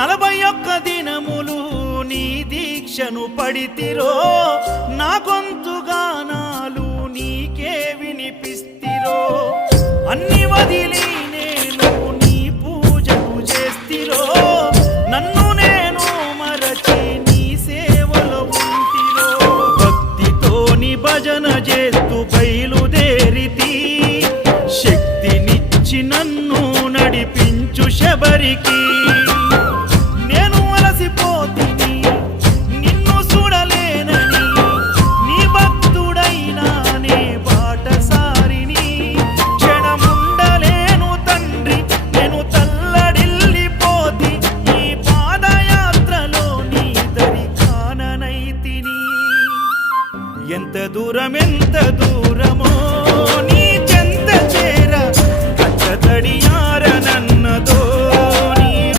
41 దినములు నీ దీక్షను పడితిరో నా గొంతు గానాలు నీకే వినిపిస్తిరో అన్ని వదిలి నేను నీ పూజకు చేస్తిరో నన్ను నేను మరచి నీ సేవలో ఉంటిరో భక్తితో నీ భజన చేస్తూ బయలుదేరితి శక్తినిచ్చి నన్ను నడిపించు శబరికి నేను అలసిపోతిని నిన్ను చూడలేనని నీ భక్తుడైనా నే బాటసారిని క్షణముండలేను తండ్రి నేను తల్లడిల్లిపోతి ఈ పాదయాత్రలో నీ దరి కాననైతిని ఎంత దూరం